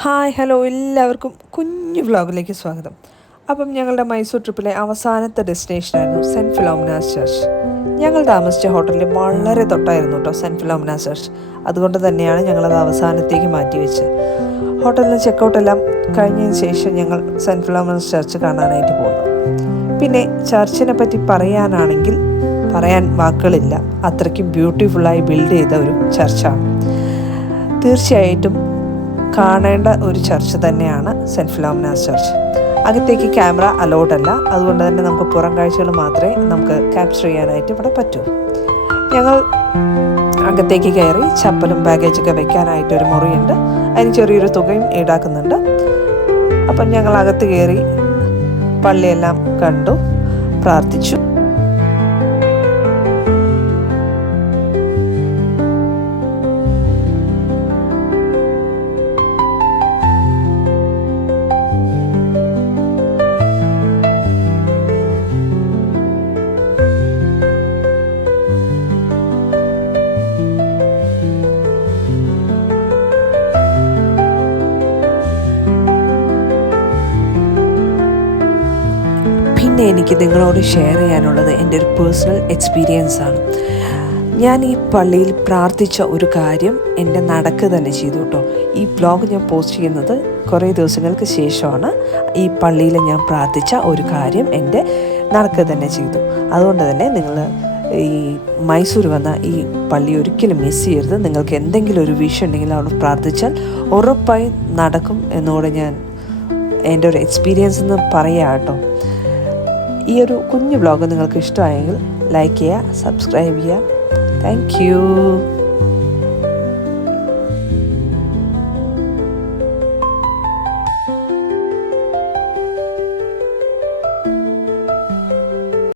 Hi hello എല്ലാവർക്കും കുഞ്ഞു വ്ളോഗിലേക്ക് സ്വാഗതം. അപ്പം ഞങ്ങളുടെ മൈസൂർ ട്രിപ്പിലെ അവസാനത്തെ ഡെസ്റ്റിനേഷനായിരുന്നു സെൻറ്റ് ഫിലോമിനാസ് ചർച്ച്. ഞങ്ങൾ താമസിച്ച ഹോട്ടലിൽ വളരെ തൊട്ടായിരുന്നു കേട്ടോ സെൻറ്റ് ഫിലോമിനാസ് ചർച്ച്. അതുകൊണ്ട് തന്നെയാണ് ഞങ്ങളത് അവസാനത്തേക്ക് മാറ്റിവെച്ചത്. ഹോട്ടലിൽ ചെക്കൗട്ടെല്ലാം കഴിഞ്ഞതിന് ശേഷം ഞങ്ങൾ സെൻറ്റ് ഫിലോമിനാസ് ചർച്ച് കാണാനായിട്ട് പോകുന്നു. പിന്നെ ചർച്ചിനെ പറ്റി പറയാനാണെങ്കിൽ പറയാൻ വാക്കുകളില്ല, അത്രയ്ക്കും ബ്യൂട്ടിഫുള്ളായി ബിൽഡ് ചെയ്ത ഒരു ചർച്ചാണ്. തീർച്ചയായിട്ടും കാണേണ്ട ഒരു ചർച്ച് തന്നെയാണ് സെൻറ്റ് ഫിലോമിനാസ് ചർച്ച്. അകത്തേക്ക് ക്യാമറ അലൗഡ് അല്ല, അതുകൊണ്ട് തന്നെ നമുക്ക് പുറം കാഴ്ചകൾ മാത്രമേ നമുക്ക് ക്യാപ്ചർ ചെയ്യാനായിട്ട് ഇവിടെ പറ്റൂ. ഞങ്ങൾ അകത്തേക്ക് കയറി ചപ്പലും ബാഗേജൊക്കെ വെക്കാനായിട്ടൊരു മുറിയുണ്ട്, അതിന് ചെറിയൊരു തുകയും ഈടാക്കുന്നുണ്ട്. അപ്പം ഞങ്ങൾ അകത്ത് കയറി പള്ളിയെല്ലാം കണ്ടു, പ്രാർത്ഥിച്ചു. പിന്നെ എനിക്ക് നിങ്ങളോട് ഷെയർ ചെയ്യാനുള്ളത് എൻ്റെ ഒരു പേഴ്സണൽ എക്സ്പീരിയൻസ് ആണ്. ഞാൻ ഈ പള്ളിയിൽ പ്രാർത്ഥിച്ച ഒരു കാര്യം എൻ്റെ നടക്കുക തന്നെ ചെയ്തു കേട്ടോ. ഈ വ്ലോഗ് ഞാൻ പോസ്റ്റ് ചെയ്യുന്നത് കുറേ ദിവസങ്ങൾക്ക് ശേഷമാണ്. ഈ പള്ളിയിൽ ഞാൻ പ്രാർത്ഥിച്ച ഒരു കാര്യം എൻ്റെ നടക്കുക തന്നെ ചെയ്തു. അതുകൊണ്ട് തന്നെ നിങ്ങൾ ഈ മൈസൂർ വന്ന ഈ പള്ളി ഒരിക്കലും മിസ് ചെയ്യരുത്. നിങ്ങൾക്ക് എന്തെങ്കിലും ഒരു വിഷയം ഉണ്ടെങ്കിൽ അവിടെ പ്രാർത്ഥിച്ചാൽ ഉറപ്പായി നടക്കും എന്നുകൂടെ ഞാൻ എൻ്റെ ഒരു എക്സ്പീരിയൻസ് എന്ന് പറയാം കേട്ടോ. ഈ ഒരു കുഞ്ഞു വ്ലോഗ് നിങ്ങൾക്ക് ഇഷ്ടമായെങ്കിൽ ലൈക്ക് ചെയ്യുക, സബ്സ്ക്രൈബ് ചെയ്യുക. Thank you.